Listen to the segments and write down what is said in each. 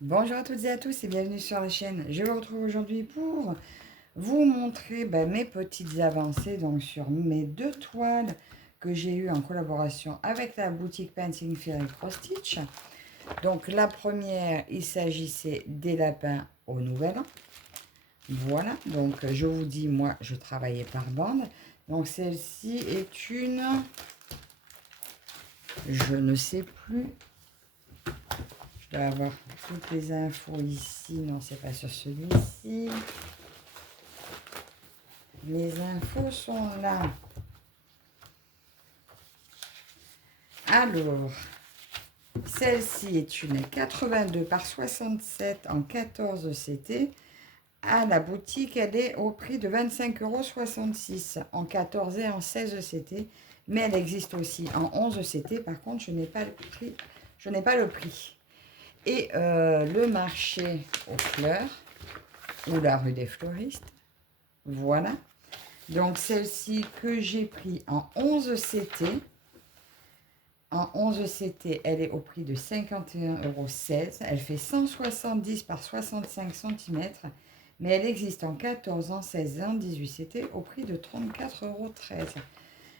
Bonjour à toutes et à tous et bienvenue sur la chaîne. Je vous retrouve aujourd'hui pour vous montrer mes petites avancées donc sur mes deux toiles que j'ai eues en collaboration avec la boutique Painting Fairy Cross Stitch. Donc la première, il s'agissait des lapins au Nouvel An. Voilà, donc je vous dis, moi je travaillais par bande. Donc celle-ci est une, je ne sais plus. Je dois avoir toutes les infos ici. Non, c'est pas sur celui-ci. Les infos sont là. Alors, celle-ci est une 82 par 67 en 14 CT. À la boutique, elle est au prix de 25,66 € en 14 et en 16 CT. Mais elle existe aussi en 11 CT. Par contre, je n'ai pas le prix. Je n'ai pas le prix. Et le marché aux fleurs ou la rue des fleuristes. Voilà. Donc celle-ci que j'ai pris en 11 CT. En 11 CT, elle est au prix de 51,16 €. Elle fait 170 par 65 cm. Mais elle existe en 14, en 16 et en 18 CT au prix de 34,13 €.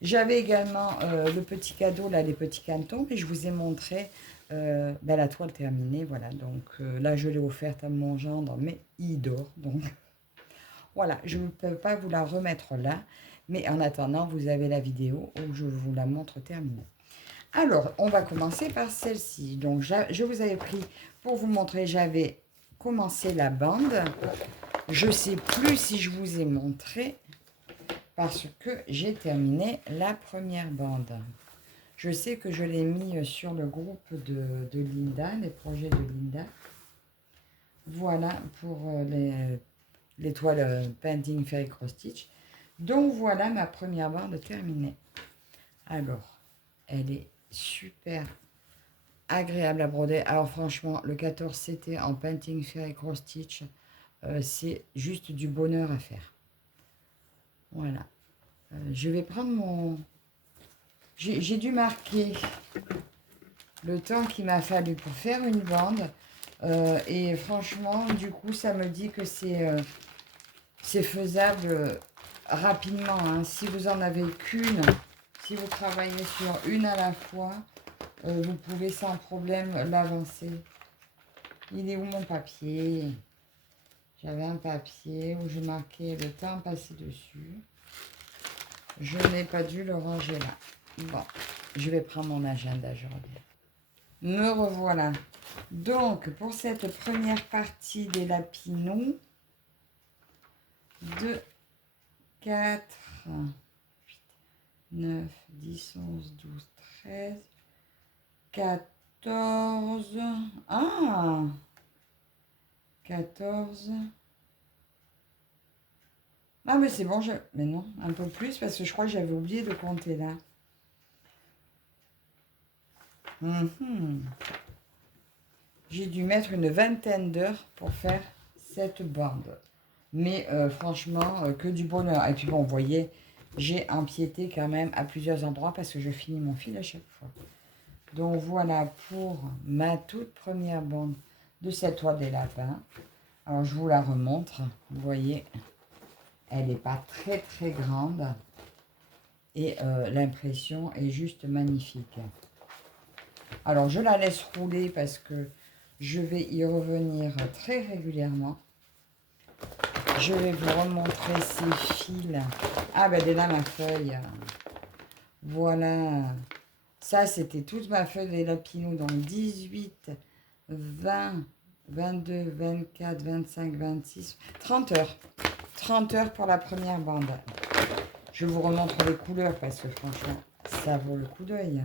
J'avais également le petit cadeau, là, les petits cantons. Et je vous ai montré la toile terminée. Voilà, donc là, je l'ai offerte à mon gendre, mais il dort. Donc voilà, je ne peux pas vous la remettre là. Mais en attendant, vous avez la vidéo où je vous la montre terminée. Alors, on va commencer par celle-ci. Donc, je vous avais pris pour vous montrer, j'avais commencé la bande. Je ne sais plus si je vous ai montré parce que j'ai terminé la première bande. Je sais que je l'ai mis sur le groupe de Linda, les projets de Linda. Voilà pour les toiles Painting Fairy Cross Stitch. Donc, voilà ma première bande terminée. Alors, elle est super agréable à broder. Alors franchement, le 14 CT en Painting Fairy Cross Stitch, c'est juste du bonheur à faire. Voilà. Je vais prendre mon... J'ai dû marquer le temps qu'il m'a fallu pour faire une bande. Et franchement, du coup, ça me dit que c'est faisable rapidement. Hein. Si vous en avez qu'une, si vous travaillez sur une à la fois, vous pouvez sans problème l'avancer. Il est où mon papier? J'avais un papier où je marquais le temps passé dessus. Je n'ai pas dû le ranger là. Bon, je vais prendre mon agenda, je reviens. Me revoilà. Donc, pour cette première partie des lapinous, 2, 4, 8, 9, 10, 11, 12, 13, 14. Ah 14. Ah, mais c'est bon, mais non, un peu plus, parce que je crois que j'avais oublié de compter là. J'ai dû mettre une vingtaine d'heures pour faire cette bande. Mais franchement, que du bonheur. Et puis bon, vous voyez, j'ai empiété quand même à plusieurs endroits parce que je finis mon fil à chaque fois. Donc voilà pour ma toute première bande de cette toile des lapins. Alors je vous la remontre. Vous voyez, elle n'est pas très très grande. Et l'impression est juste magnifique. Alors je la laisse rouler parce que je vais y revenir très régulièrement. Je vais vous remontrer ces fils. Ah ben déjà ma feuille. Voilà. Ça c'était toute ma feuille des lapinous. Donc 18, 20, 22, 24, 25, 26, 30 heures. 30 heures pour la première bande. Je vous remontre les couleurs parce que franchement, ça vaut le coup d'œil.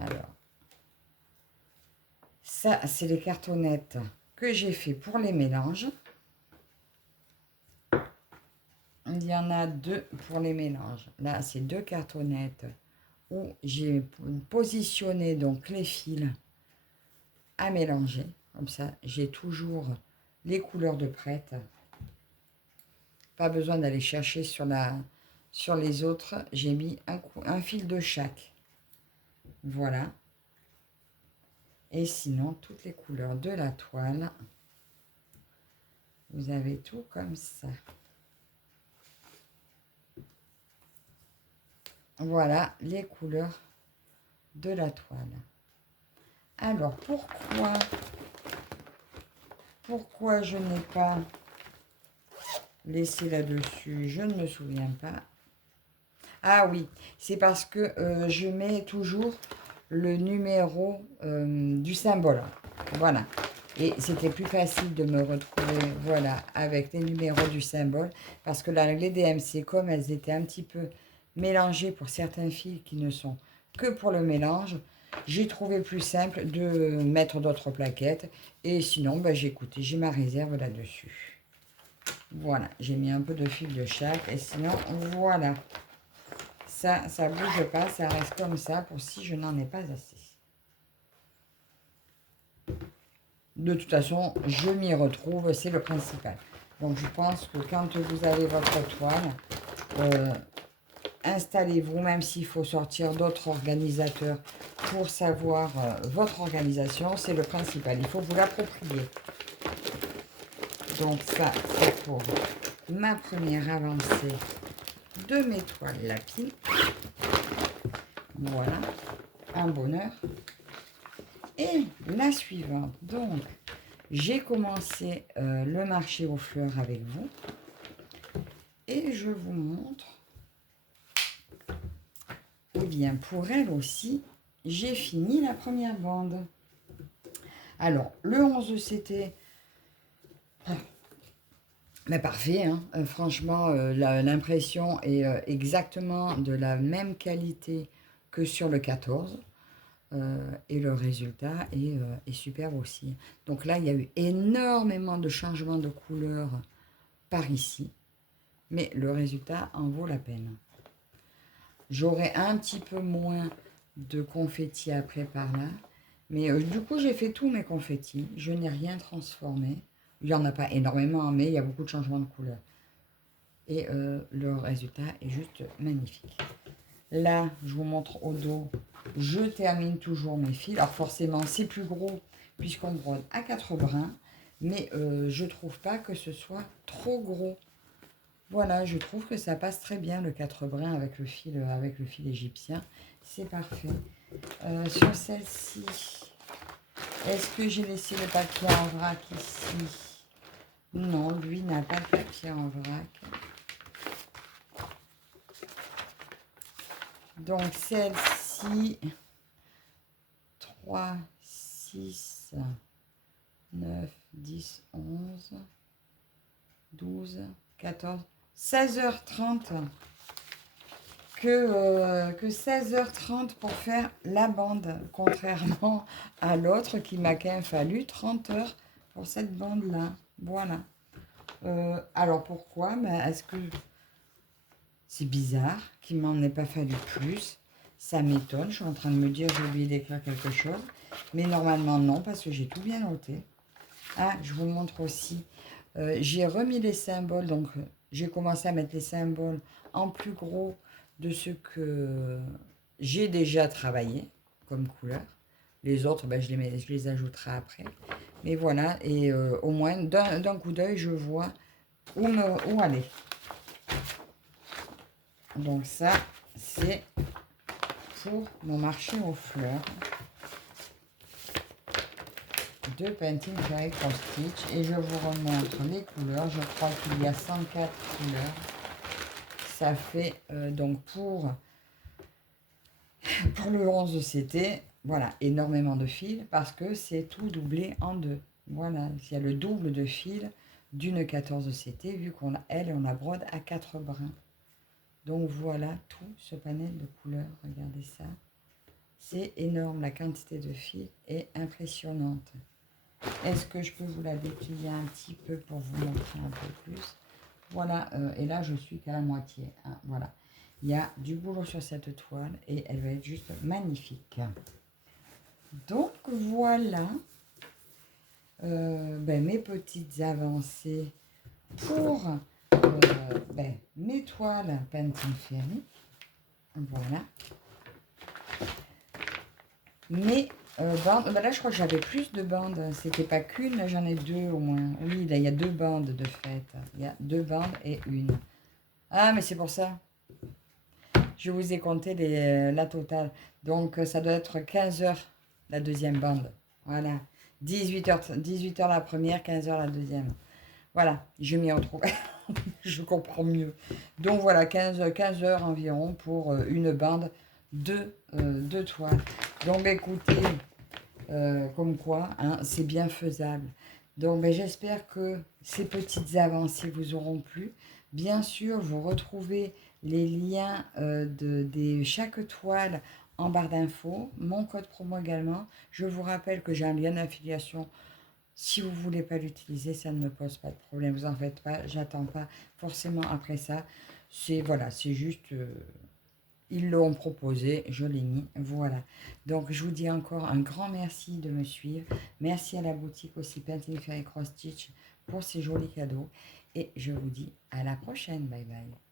Alors, ça, c'est les cartonnettes que j'ai fait pour les mélanges. Il y en a deux pour les mélanges. Là, c'est deux cartonnettes où j'ai positionné donc les fils à mélanger. Comme ça, j'ai toujours les couleurs de prête. Pas besoin d'aller chercher sur les autres. J'ai mis un fil de chaque. Voilà. Et sinon, toutes les couleurs de la toile, vous avez tout comme ça. Voilà les couleurs de la toile. Alors, pourquoi je n'ai pas laissé là-dessus? Je ne me souviens pas. Ah oui, c'est parce que je mets toujours le numéro du symbole. Voilà. Et c'était plus facile de me retrouver, voilà, avec les numéros du symbole. Parce que là, les DMC, comme elles étaient un petit peu mélangées pour certains fils qui ne sont que pour le mélange, j'ai trouvé plus simple de mettre d'autres plaquettes. Et sinon, ben, j'ai ma réserve là-dessus. Voilà, j'ai mis un peu de fil de chaque. Et sinon, voilà. Ça ne bouge pas, ça reste comme ça pour si je n'en ai pas assez. De toute façon, je m'y retrouve, c'est le principal. Donc, je pense que quand vous avez votre toile, installez-vous, même s'il faut sortir d'autres organisateurs pour savoir votre organisation, c'est le principal. Il faut vous l'approprier. Donc, ça, c'est pour ma première avancée de mes toiles lapis. Voilà, un bonheur. Et la suivante, donc, j'ai commencé le marché aux fleurs avec vous. Et je vous montre, eh bien, pour elle aussi, j'ai fini la première bande. Alors, le 11, c'était parfait, hein. Franchement, l'impression est exactement de la même qualité que sur le 14. Et le résultat est superbe aussi. Donc là, il y a eu énormément de changements de couleurs par ici. Mais le résultat en vaut la peine. J'aurai un petit peu moins de confettis après par là. Mais du coup, j'ai fait tous mes confettis. Je n'ai rien transformé. Il n'y en a pas énormément, mais il y a beaucoup de changements de couleurs. Et le résultat est juste magnifique. Là, je vous montre au dos. Je termine toujours mes fils. Alors forcément, c'est plus gros puisqu'on brode à 4 brins. Mais je trouve pas que ce soit trop gros. Voilà, je trouve que ça passe très bien le 4 brins avec le fil égyptien. C'est parfait. Sur celle-ci, est-ce que j'ai laissé le papier en vrac ici? Non, lui n'a pas de papier en vrac. Donc celle-ci, 3, 6, 9, 10, 11, 12, 14, 16h30. Que 16h30 pour faire la bande, contrairement à l'autre qui m'a quand même fallu 30 heures pour cette bande-là. Voilà. Alors pourquoi? Est-ce que c'est bizarre qu'il m'en ait pas fallu plus? Ça m'étonne. Je suis en train de me dire j'ai oublié d'écrire quelque chose. Mais normalement non, parce que j'ai tout bien noté. Ah, je vous montre aussi. J'ai remis les symboles. Donc j'ai commencé à mettre les symboles en plus gros de ce que j'ai déjà travaillé comme couleur. Les autres, je les ajouterai après. Mais voilà, et au moins d'un coup d'œil, je vois où aller. Donc ça, c'est pour mon marché aux fleurs de Pantene Clay Cross Stitch. Et je vous remontre les couleurs. Je crois qu'il y a 104 couleurs. Ça fait donc pour le 11 c'était voilà, énormément de fils parce que c'est tout doublé en deux. Voilà, il y a le double de fils d'une 14 CT vu qu'on a brode à 4 brins. Donc voilà tout ce panel de couleurs, regardez ça. C'est énorme, la quantité de fils est impressionnante. Est-ce que je peux vous la déplier un petit peu pour vous montrer un peu plus? Voilà, et là je suis qu'à la moitié, hein, voilà. Il y a du boulot sur cette toile et elle va être juste magnifique. Donc voilà mes petites avancées pour mes toiles Pantene Ferry. Voilà. Mais Bandes, bah là, je crois que j'avais plus de bandes. C'était pas qu'une, j'en ai deux au moins. Oui, là, il y a deux bandes de fait. Il y a deux bandes et une. Ah, mais c'est pour ça. Je vous ai compté la totale. Donc, ça doit être 15 heures la deuxième bande. Voilà. 18 heures la première, 15 heures la deuxième. Voilà, je m'y retrouve. Je comprends mieux. Donc voilà, 15 heures environ pour une bande de toile. Donc écoutez, comme quoi, hein, c'est bien faisable. Donc j'espère que ces petites avancées vous auront plu. Bien sûr, vous retrouvez les liens de chaque toile en barre d'infos, mon code promo également. Je vous rappelle que j'ai un lien d'affiliation. Si vous ne voulez pas l'utiliser, ça ne me pose pas de problème. Vous en faites pas, j'attends pas forcément après ça. C'est voilà, c'est juste ils l'ont proposé, je l'ai mis, voilà. Donc je vous dis encore un grand merci de me suivre. Merci à la boutique aussi Painting Fairy Cross Stitch pour ces jolis cadeaux. Et je vous dis à la prochaine. Bye bye.